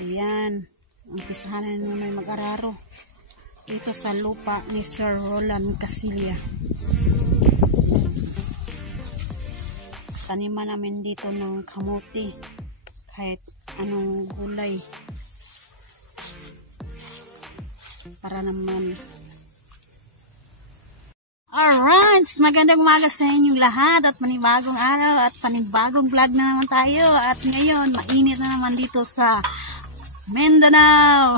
Ayan. Umpisahan na muna yung mag-araro. Ito sa lupa ni Sir Roland Casillas. Taniman namin dito ng kamuti. Kahit anong gulay. Para naman. Alright! Magandang umaga sa inyong lahat at panibagong araw at panibagong vlog na naman tayo. At ngayon, mainit na naman dito sa Mindanao.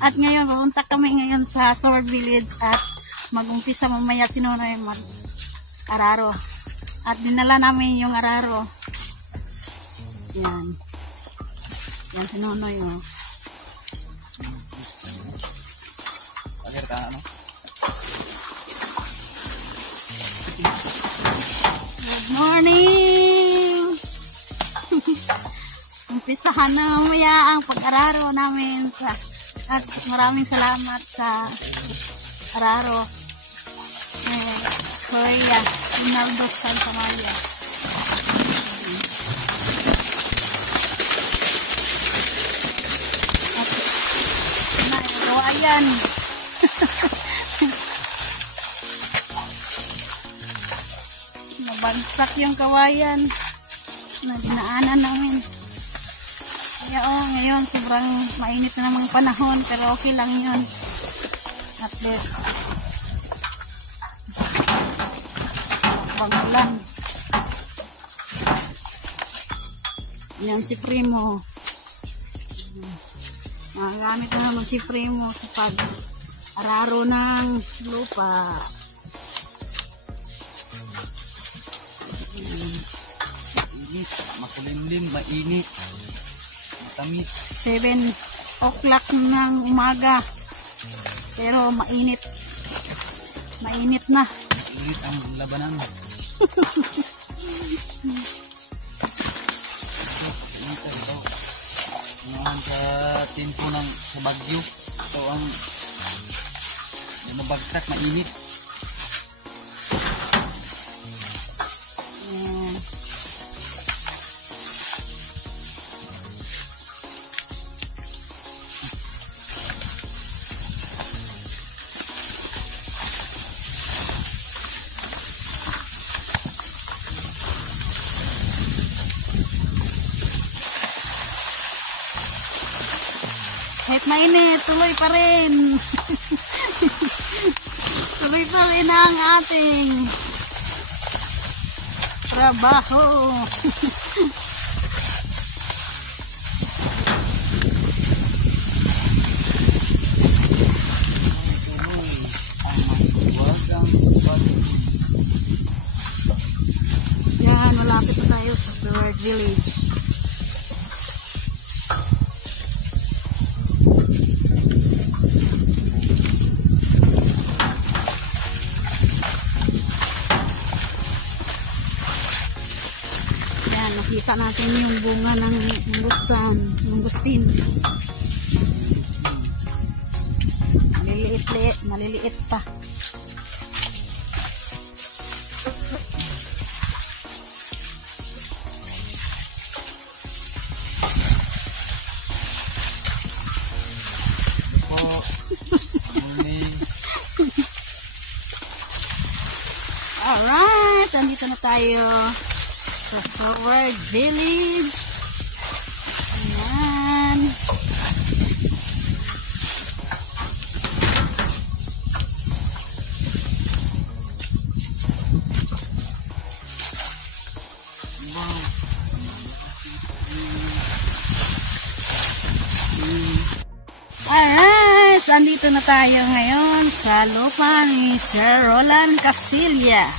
At ngayon, pupunta kami ngayon sa Sword Village at mag-umpisa mamaya si Nonoy mag-araro. At dinala namin yung araro. Yan. Yan si Nonoy. Oh. Agar ka ano? Good morning! Umpisahan na mamaya ang pag-araro namin at maraming salamat sa araro Kuya Rinaldo Santa Maria. At ayan. Nabagsak yung kawayan na dinaanan namin. Kaya ngayon sobrang mainit na namang panahon pero okay lang yun. At least pangulan. Yan si Primo. Magagamit na naman si Primo sa pag-araro ng lupa. Makulimlim, mainit, matamis. 7 o'clock ng umaga. Pero mainit. Mainit na. Mainit ang labanan. Mainit ito. Unahan sa tempo ng Bagyo. Ito ang nabagsak, mainit. Kahit mainit, tuloy pa rin. Tuloy pa rin ang ating trabaho. Yan, malapit na tayo sa Sword Village. Nakita natin yung bunga ng mangustin. Maliliit pa. Alright, andito na tayo sa Sword Village. Ayan. Alright, andito na tayo ngayon sa lupa ni Sir Roland Casillas.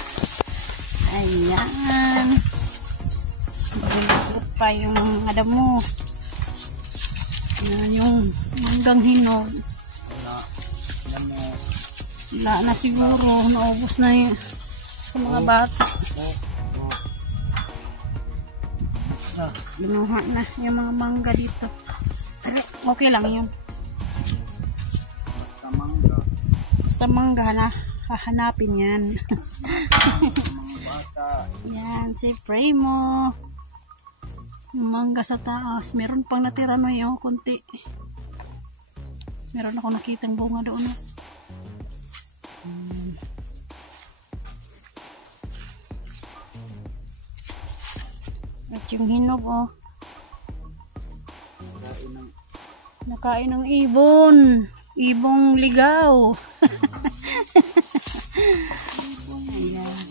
Ayan. Maliliit pa yung adamo. Yan yung hanggang hinog. Wala na siguro. Naubos na yung sa mga bata. Binuha na yung mga mangga dito. Pero okay lang yun. Basta mangga na. Hahanapin yan. Yan si Primo. Yung mangga sa taas. Meron pang natira no yung konti. Meron ako nakitang bunga doon. No? At yung hinog oh. Nakain ng ibon. Ibong ligaw. Ayan.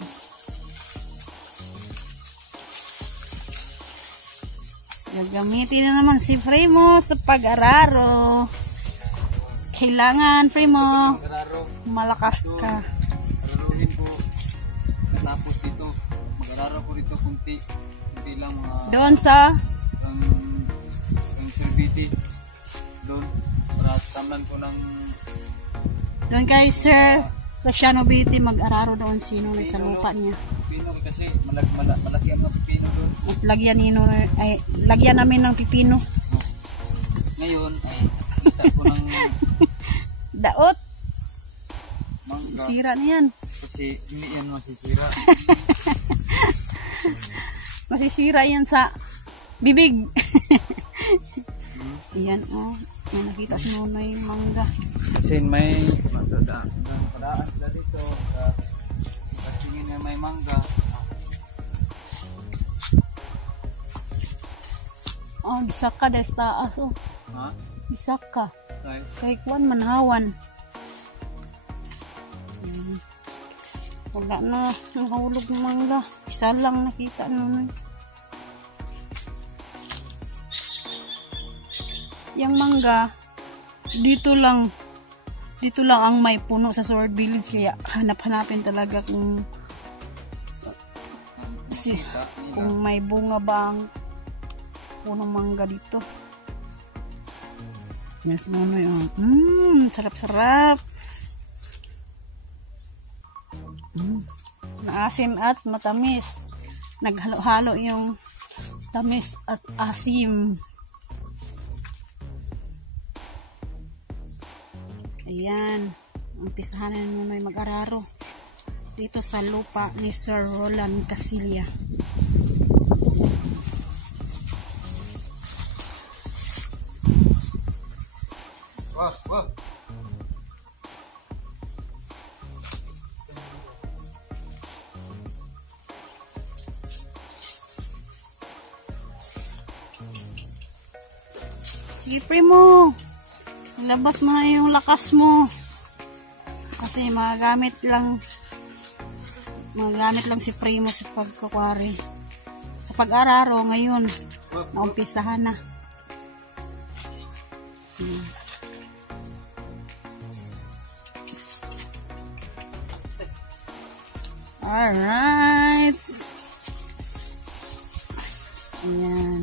Gagamitin na naman si Primo sa pag-araro. Kailangan, Primo, malakas ka. Araruhin ko. Tapos dito, mag-araro ko dito kunti. Kunti lang mga... Doon sa? Ang serviti. Doon. Para tamlan ko ng... Doon kay Sir Luciano Biti mag-araro doon sino na sa lupa niya. Pipino kasi malaki ang mga pipino doon. At lagyan namin ng pipino. Ngayon ay kita ko ng daot. mangga. Sira na yan. Kasi hindi yan masisira. Masisira yan sa bibig. Yan oh. May nakita si Nonoy yung mangga. Kasi may padaan na dito. Tingin na may mangga. Oh, bisaka dahil sa taas oh. Ha? Bisaka. Right. Kay Kwan manhawan. Wala na. Nahulog ng mangga. Isa lang nakita Nonoy. Yung mangga dito lang ang may puno sa Sword Village kaya hanap-hanapin talaga kung may bunga ba ang punong mangga dito. Yan si Nonoy oh. Sarap-sarap. Maasim at matamis. Naghalo-halo yung tamis at asim. Ayan, umpisahan na Nonoy mag-araro dito sa lupa ni Sir Roland Casilla. Wow. Sige Primo, ilabas mo na yung lakas mo kasi magagamit lang si Primo sa pagkukwari sa pag-araro ngayon. Naumpisahan na. Alright, ayan.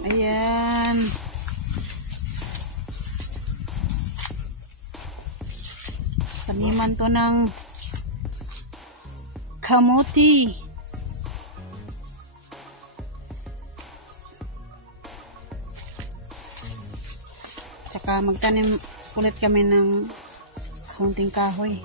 Ayan. Taniman to ng kamuti. Tsaka magtanim ulit kami ng kaunting kahoy.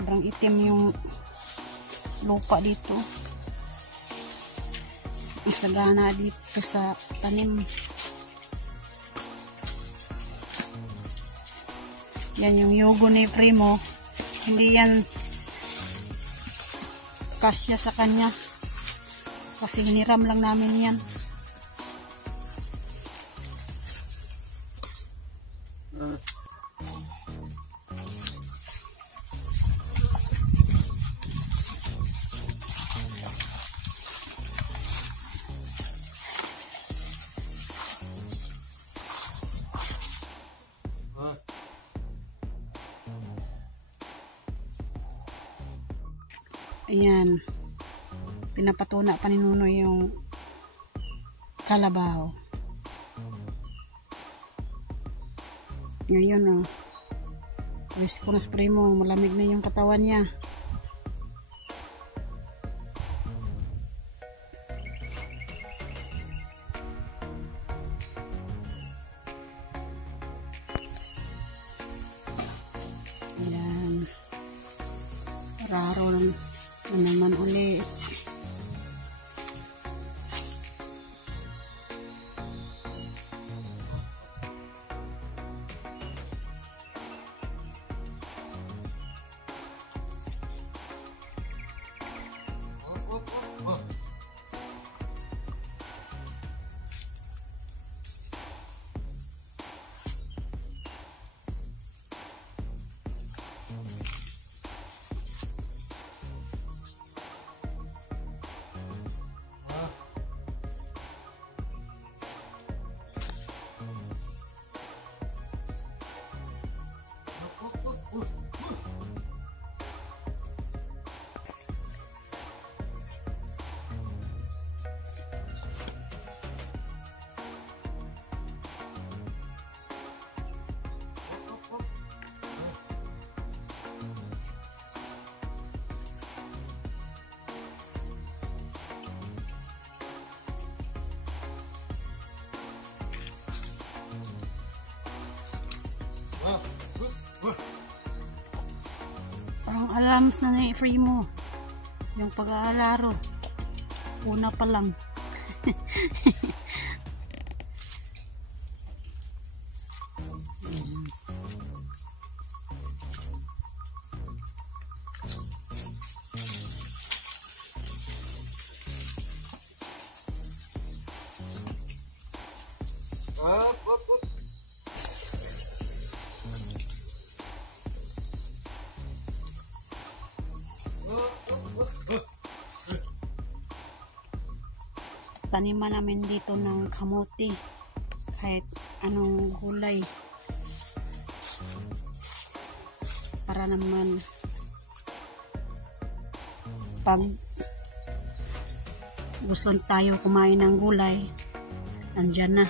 Sobrang itim yung lupa dito. Ang sagana dito sa tanim. Yan yung yugo ni Primo. Hindi yan kasya sa kanya. Kasi hiniram lang namin yan. Ayan. Pinapatuna pa ni Nonoy yung kalabaw. Ngayon oh. Wis ko na spray mo. Malamig na yung katawan niya. Raro na naman ulit. Parang alarms na na-free mo yung pag-aalaro. Una pa lang. Taniman namin dito ng kamote, kahit anong gulay, para naman pag gusto tayo kumain ng gulay, nandyan na,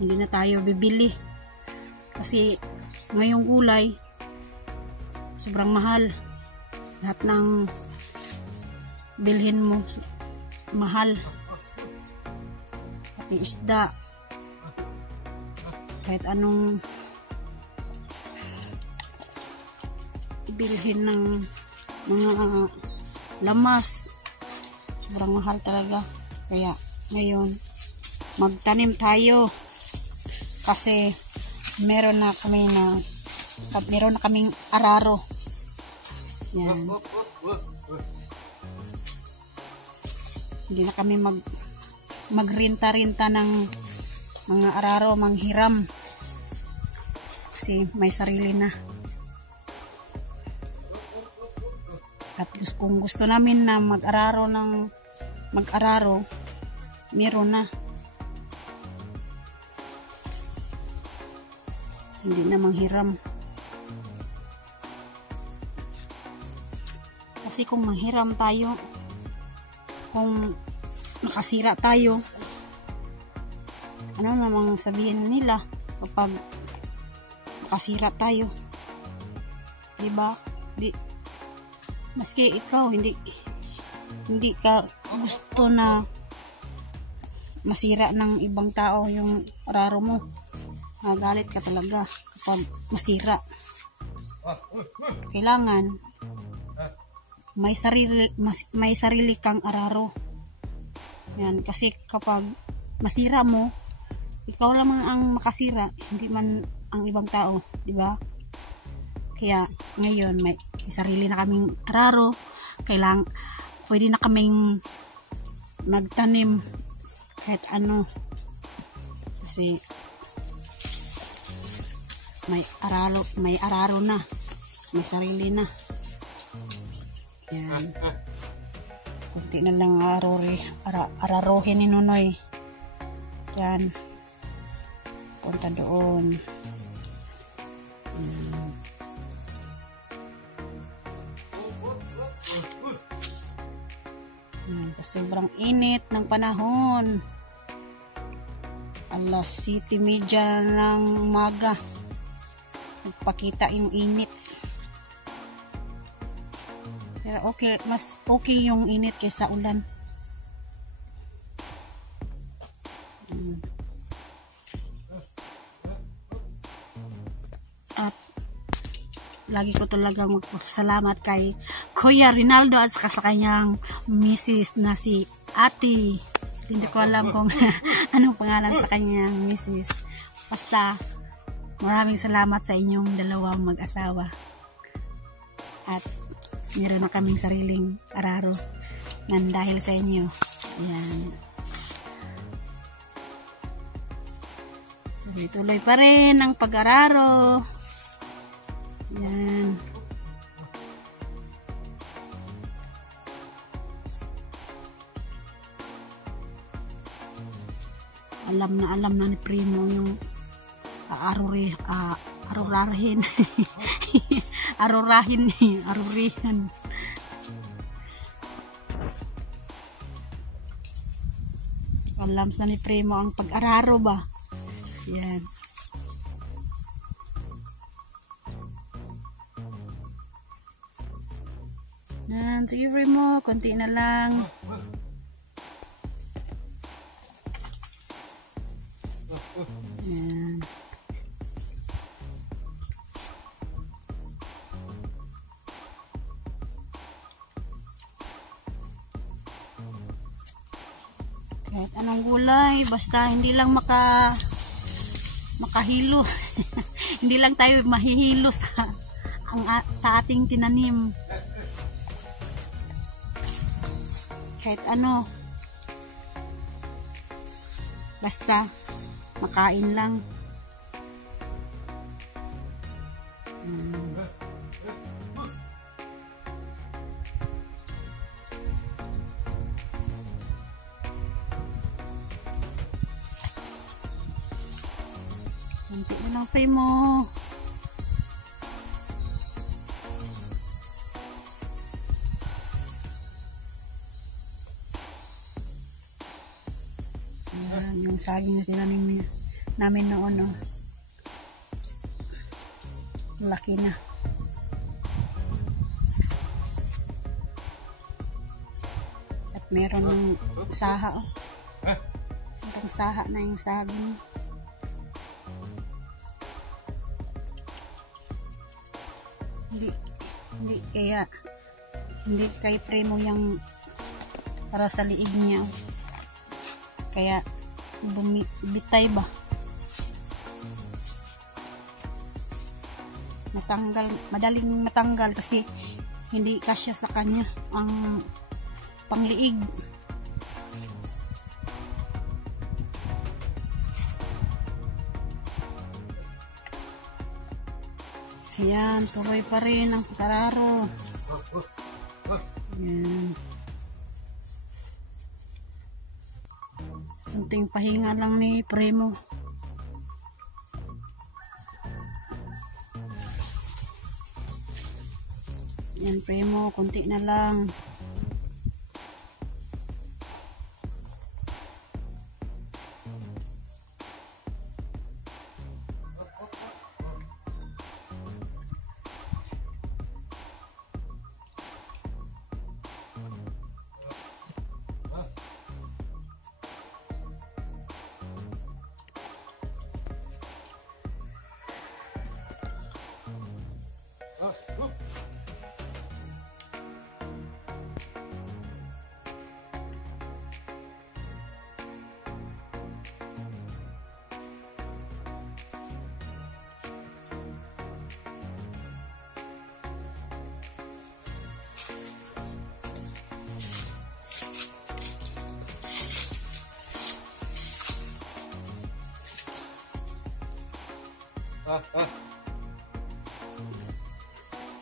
hindi na tayo bibili. Kasi ngayong gulay sobrang mahal, lahat ng bilhin mo mahal, pati isda, kahit anong bilhin ng mga lamas, sobrang mahal talaga. Kaya ngayon magtanim tayo, kasi meron na kaming araro. Yan, hindi na kami magrinta-rinta ng mga araro, manghiram, kasi may sarili na. At kung gusto namin na mag-araro, meron na, hindi na manghiram. Kasi kung manghiram tayo, kung nakasira tayo, ano namang sabihin nila kapag nakasira tayo, diba? Maski ikaw hindi ka gusto na masira ng ibang tao yung araro mo, magalit ka talaga kapag masira. Kailangan may sarili kang araro. Yan, kasi kapag masira mo, ikaw lamang ang makasira, hindi man ang ibang tao, di ba? Kaya ngayon may sarili na kaming araro. Kailangan pwede na kaming magtanim kahit ano, kasi may araro na, may sarili na. Yan, kunti na lang ararohin ni Nonoy. Yan, punta doon. Yan, sa sobrang init ng panahon, alas 7:30 ng umaga, nagpakita yung init. Pero okay, mas okay yung init kaysa ulan. At lagi ko talagang magpasalamat kay Kuya Rinaldo at saka sa kanyang misis na si Ate. Hindi ko alam kung anong pangalan sa kanyang misis. Basta, maraming salamat sa inyong dalawang mag-asawa. At meron na kaming sariling araro nan dahil sa inyo. Ayan. Tuloy-tuloy pa rin ang pag-araro. Ayan. Alam na ni Primo yung arurahin. Arurihan. Alam sa ni Primo ang pag-araro ba? Yan. Yan, sige Primo, konti na lang. Yan. Kahit anong gulay, basta hindi lang makahilo. Hindi lang tayo mahihilo sa ating tinanim. Kahit ano, basta makain lang. Kunti na lang Primo. Ayan, yung saging na tinanim namin noon, oh. Laki na. At meron ng saha, oh. Merong saha na yung saging. Hindi kay Primo yung para sa liig niya, kaya bitay ba, madaling matanggal kasi hindi kasya sa kanya ang pangliig. Ayan, tuloy pa rin ang pag-araro. Ayan. Sunting pahinga lang ni Primo. Ayan Primo, konti na lang.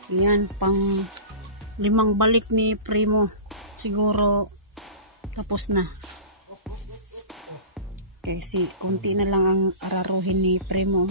Yan, pang 5 balik ni Primo. Siguro tapos na. Kasi konti na lang ang araruhin ni Primo.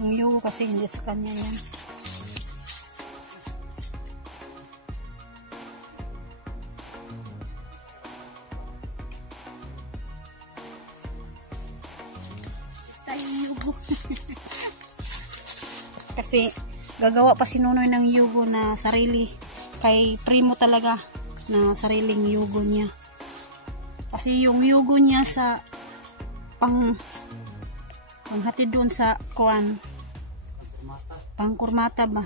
Yung yugo kasi hindi sa kanya yan. makita yung yugo. Kasi gagawa pa si Nonoy ng yugo na sarili. Kay Primo talaga na sariling yugo niya. Kasi yung yugo niya sa panghatid doon sa kuan, pangkurmata ba?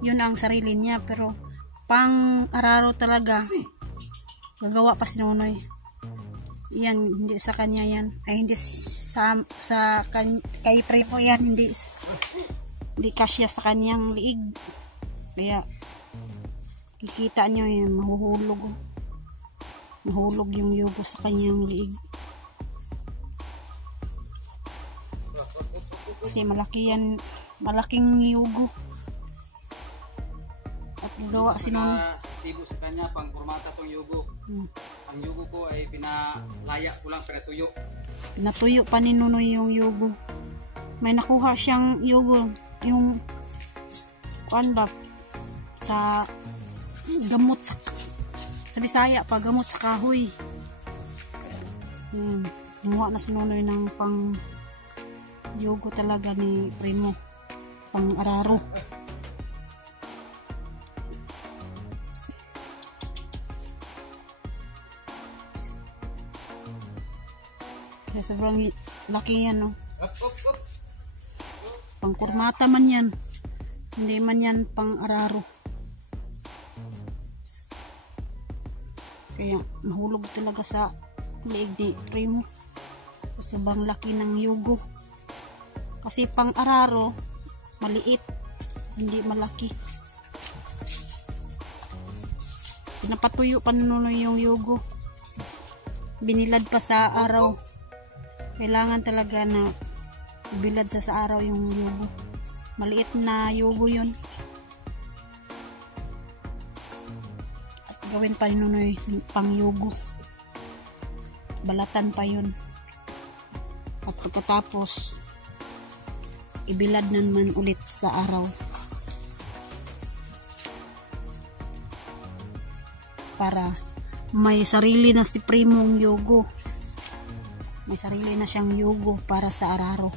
Yun ang sarili niya. Pero pang araro talaga gagawa pa si Nonoy. Yan, hindi sa kanya yan. Ay, hindi kay Primo yan. Hindi kasya sa kanyang liig. Kaya, kikita nyo yan, mahuhulog. Mahulog yung yugo sa kanyang liig. Kasi malaki yan, malaking yugo. At gawa si Nonoy. Sibo sa kanya, pang kurmata tong yugo. Ang yugo ko ay pinalaya ko lang, pinatuyo. Pinatuyo pa ni Nonoy yung yugo. May nakuha siyang yugo. Yung kuan ba sa gamot sa Bisaya pa, gamot sa kahoy. Gumawa na si Nonoy ng pang yugo talaga ni Primo, pang araro. Kaya sobrang laki yan, no? Pang kurmata man yan, hindi man yan pang araro. Kaya mahulog talaga sa liig ni Primo. Sobrang laki ng yugo. Kasi pang araro maliit, hindi malaki. Pinapatuyo pa Nonoy yung yugo. Binilad pa sa araw. Kailangan talaga na bilad sa araw yung yugo. Maliit na yugo yun. At gawin pa ni Nonoy pang yugo. Balatan pa yun. At pagkatapos, ibilad naman ulit sa araw. Para may sarili na si Primong yugo. May sarili na siyang yugo para sa araro.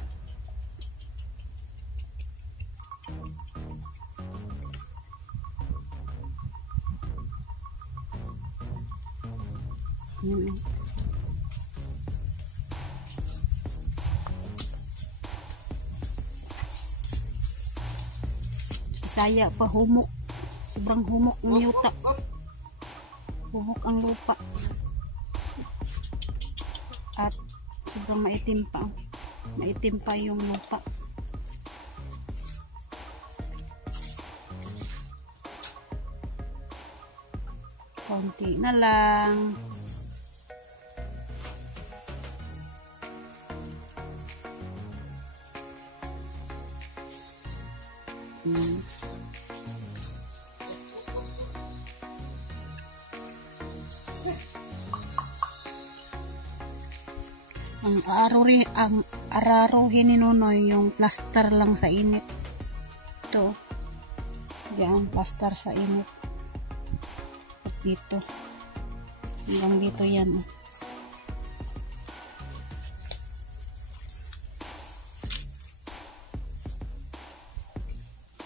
Bisaya pa, humok. Sobrang humok ng yuta. Humok ang lupa. At sobrang maitim pa. Maitim pa yung lupa. Konti na lang. Ang araruhin ni Nonoy yung plaster lang sa init. Ito. Diyan, plaster sa init. At dito. Hanggang dito yan.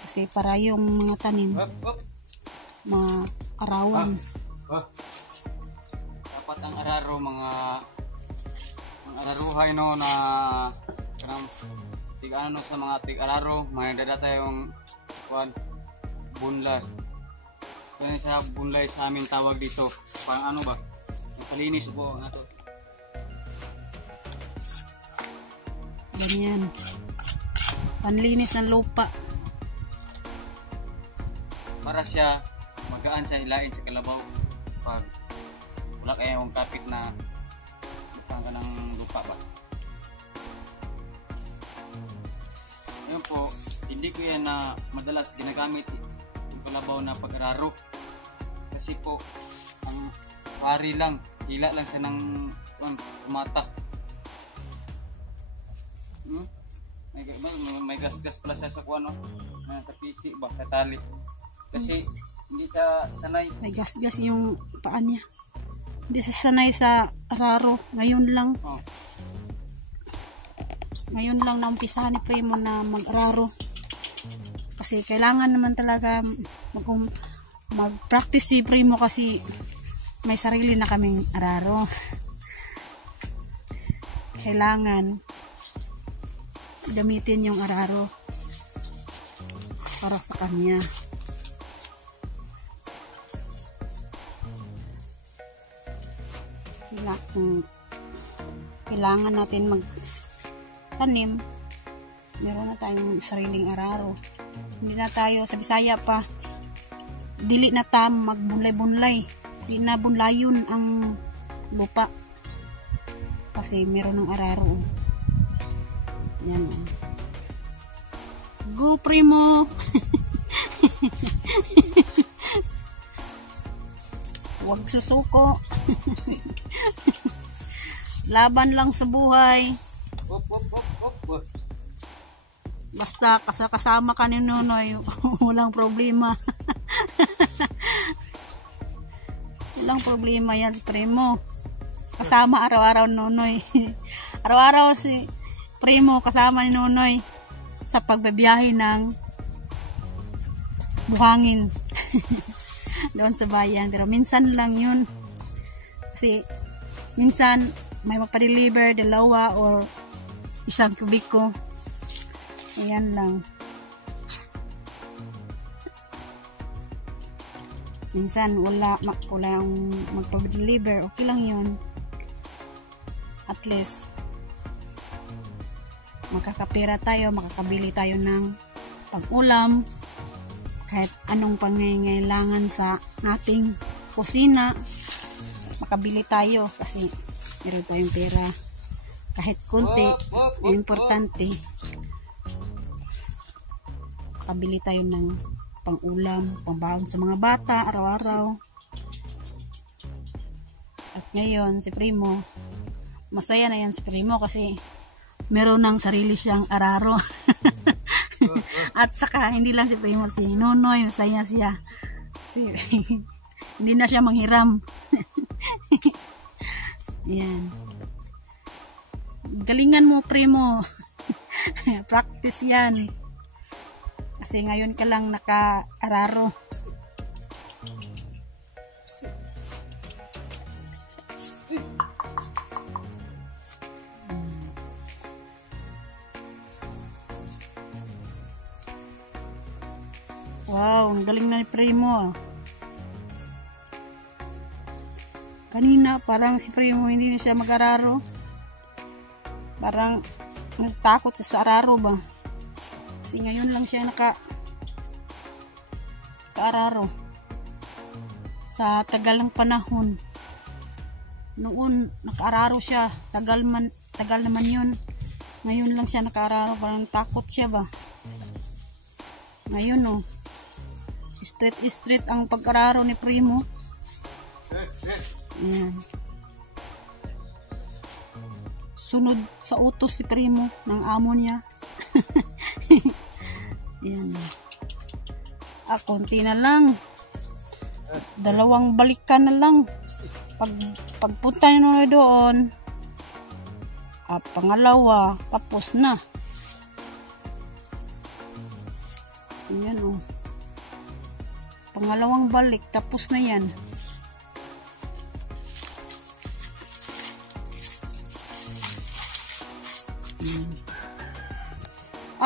Kasi para yung mga tanim maarawan. Dapat ang araro mga araruhay no na kanang tig-ano sa mga tig-araro, may dadata yung kuan bunlay. Kaya sa bunlay sa amin tawag dito. Pang ano ba? Palinis po nato. Ganyan. Panlinis ng lupa. Para siya magaan siya hilain sa kalabaw. Pag wala kaya yung kapit na ka ng lupa ba. Ngayon po, hindi ko yan na madalas ginagamit yung kalabaw na pag-araro. Kasi po, ang pari lang, hila lang siya ng mata. May gas-gas pala siya sa kuano, sa PC ba, sa tali. Kasi hindi siya sanay. May gas-gas yung paa niya. Hindi siya sanay sa araro. Ngayon lang. Ngayon lang naumpisahan ni Primo na mag-araro. Kasi kailangan naman talaga mag-practice si Primo kasi may sarili na kaming araro. Kailangan gamitin yung araro para sa kanya. Kailangan natin magtanim. Meron na tayong sariling araro. Hindi na tayo sa Bisaya pa. Dili na tam magbunlay-bunlay. Hindi na bunlayon ang lupa. Kasi meron ng araro. Yan. Go Primo! Huwag susuko. Laban lang sa buhay. Basta kasama ka ni Nonoy, walang problema. Walang problema yan si Primo. Kasama araw-araw Nonoy. Araw-araw si Primo kasama ni Nonoy sa pagbabiyahe ng buhangin. Doon sa bayan. Pero minsan lang yun. Kasi minsan may magpa-deliver, dalawa or isang kubiko. Ayan lang. Minsan wala ang magpa-deliver. Okay lang yun. At least makakapira tayo, makakabili tayo ng pag-ulam. Kahit anong pangangailangan sa ating kusina, makabili tayo kasi meron tayong pera. Kahit kunti, importante. Makabili tayo ng pang-ulam, pang-baon sa mga bata, araw-araw. At ngayon, si Primo, masaya na yan si Primo kasi meron ng sarili siyang araro. At saka, hindi lang si Primo, si Nonoy, masaya siya. Hindi na siya manghiram. Yan. Galingan mo, Primo. Practice yan. Kasi ngayon ka lang naka-araro. Wow, ang galing na ni Primo. Kanina, parang si Primo hindi na siya mag-araro. Parang nagtakot sa araro ba? Kasi ngayon lang siya naka-araro. Sa tagal ng panahon. Noon, naka-araro siya. Tagal naman yun. Ngayon lang siya naka-araro. Parang takot siya ba? Ngayon oh. Street ang pag-araro ni Primo. Ayan. Sunod sa utos si Primo ng amo niya. Ayan. Konti na lang. 2 balikan na lang. Pagpunta nyo doon, pangalawa, tapos na. Ayan o. Pangalawang balik, tapos na yan.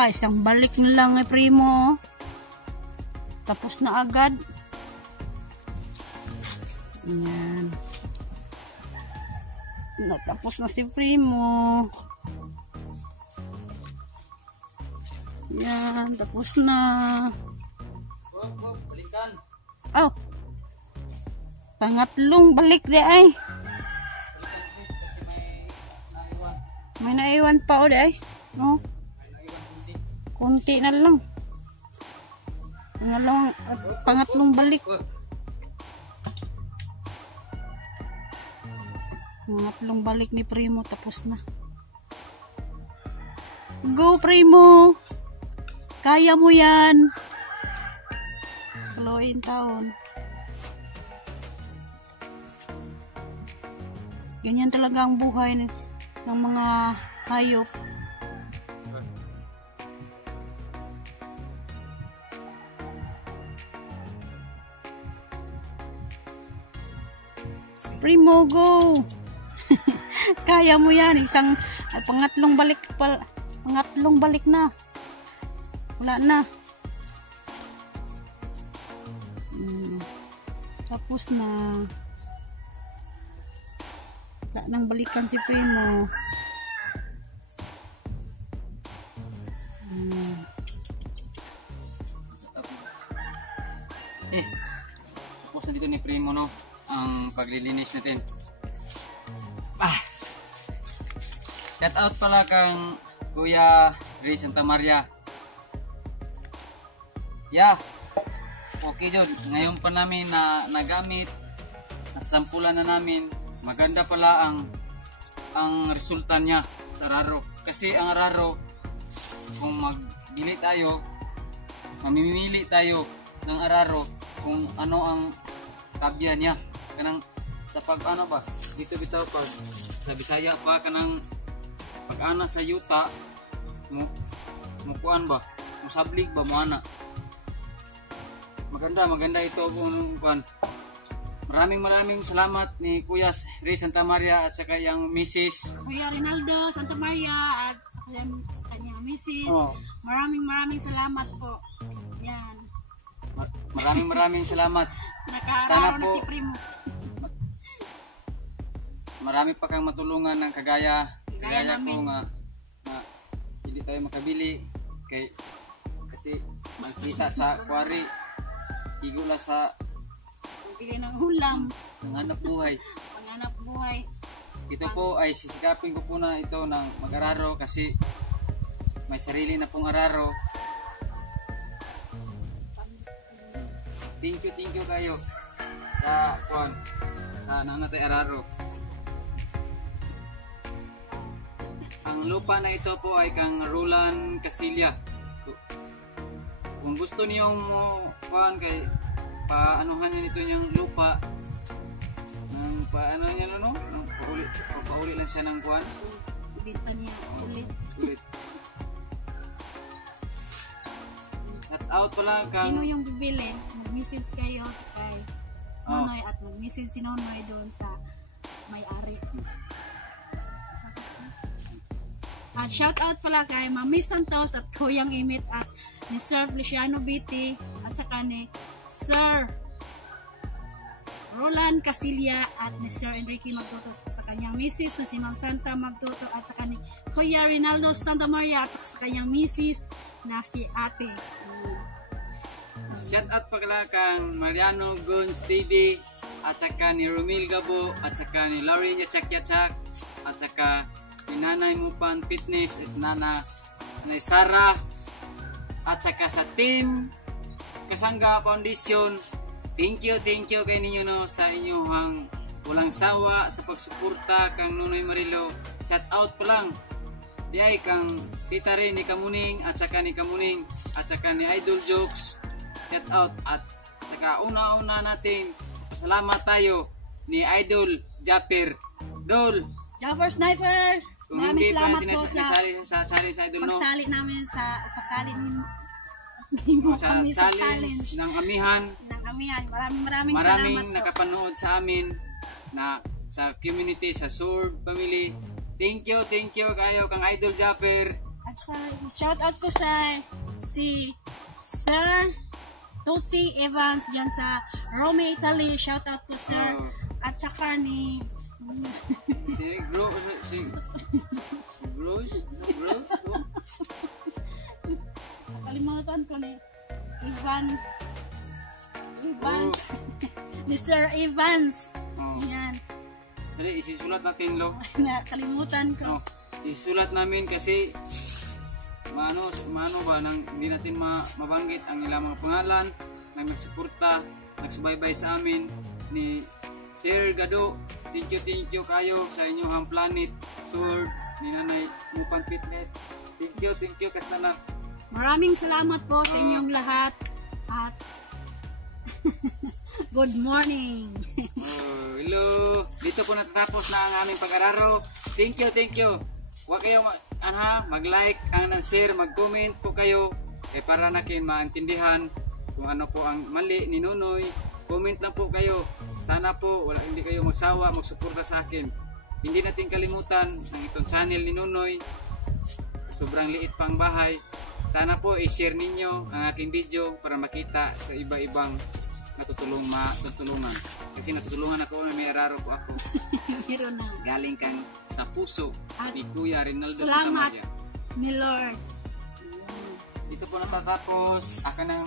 Isang balik na lang eh, Primo. Tapos na agad. Ayan. Natapos na si Primo. Ayan, tapos na. Oh. Pangatlong balik di ay. May naiwan pa o di ay. No? Kunti na lang. Pangatlong balik. Pangatlong balik ni Primo tapos na. Go Primo. Kaya mo yan. Kaloin taon. Ganyan talaga ang buhay ng mga hayop. Primo, go! Kaya mo yan. Pangatlong balik na. Wala na. Tapos na. Wala nang balikan si Primo. Tapos na dito ni Primo, no? Ang paglilinis natin. Shout out pala kang Kuya Ray Santa Maria. Okay Jod, ngayon pa namin na nagamit, nasampulan na namin. Maganda pala ang resulta niya sa araro. Kasi ang araro, kung mamimili tayo ng araro kung ano ang tabya niya. Kanang sa pag-ano ba, dito bitaw pag sa Bisaya pa, kanang pag-ana sa yuta, mukuan ba, musablig ba mo ana. Maganda ito kung kuan. Maraming salamat ni Kuya Ray Santa Maria at sa kanyang Mrs. Kuya Rinaldo Santa Maria at sa kanyang Mrs. Maraming salamat po. Yan. Maraming salamat. Sana po si Primo. Marami pa kang matulungan ng kagaya ko nga hindi tayo makabili kasi magkita sa kwari, igula sa bigay ng ulam, panganap buhay. Ito po ay sisikapin ko po na ito ng mag-araro kasi may sarili na pong araro. Thank you kayo sa nanatay araro. Ang lupa na ito po ay kang Roland Casillas. Kung gusto niyo kay paanuhan niya nito yung lupa ng paano niya pauli lang siya ng kuan. Ibenta niya ulit. At out pala kang sino yung bibili, mag-message kayo kay Nonoy at mag-message si Nonoy doon sa may-ari. At shout out pala kay Mami Santos at Kuyang Imit at ni Sir Feliciano Biti at saka ni Sir Roland Casillas at ni Sir Enrique Magtuto sa kanyang misis na si Ma'am Santa Magtuto at saka ni Kuya Rinaldo Santa Maria at saka sa kanyang misis na si Ate. Shout out pala kang Mariano Guns TV at saka ni Romil Gabo at saka ni Laurelia Chak at saka ni Nanay Mupan Fitness at Nana Sara at saka sa team Kasangga Foundation. Thank you kay ninyo no sa inyong walang sawa sa pagsuporta kang Nunoy Marilo. Shout out po lang diay kang Tita Rin ni Kamuning at saka ni Kamuning at saka ni Idol Jokes. Shout out at saka una natin salamat tayo ni Idol Japper Dol Japper Snipers. Maraming salamat po sa challenge Idol no. Pagsali namin sa challenge ng amihan. Maraming salamat. Maraming nakapanood sa amin na sa community sa Sword Family. Thank you kayo kang Idol Japper. At shout out ko sa si Sir Tosi Evans diyan sa Rome, Italy. Shout out ko sir. At saka ni kalimutan ko ni Evans ni Sir Evans. Yan. Dali isulat natin lo. Kalimutan ko. Isulat namin kasi maano ba nang hindi natin mabanggit ang ilang mga pangalan na nagsuporta, nagsubaybay sa amin ni Sir Gado. Thank you kayo sa inyong planet Sword ni Nanay Mupan Fitness. Thank you kasana. Maraming salamat po sa inyong lahat at good morning. Hello. Dito po natatapos na ang aming pag-araro. Thank you. Huwag kayo mag-like, share, mag-comment po kayo para natin maintindihan kung ano po ang mali ni Nunoy Comment lang po kayo. Sana po hindi kayo magsawa, magsuporta sa akin. Hindi natin kalimutan ang itong channel ni Nunoy. Sobrang liit pang bahay. Sana po i-share ninyo ang aking video para makita sa iba-ibang natutulungan. Kasi natutulungan ako na may araro po ako. Meron na. Galing kang sa puso At ni Kuya Rinaldo salamat Santamaria. ni Lord. Dito po natatapos. Ako nang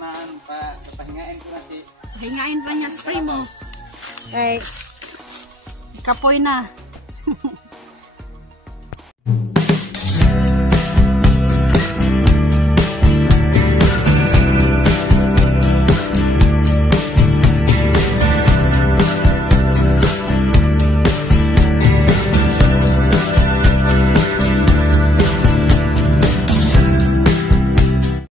pahingain ko na si Hingain pa niya spray mo. Okay. Kapoy na.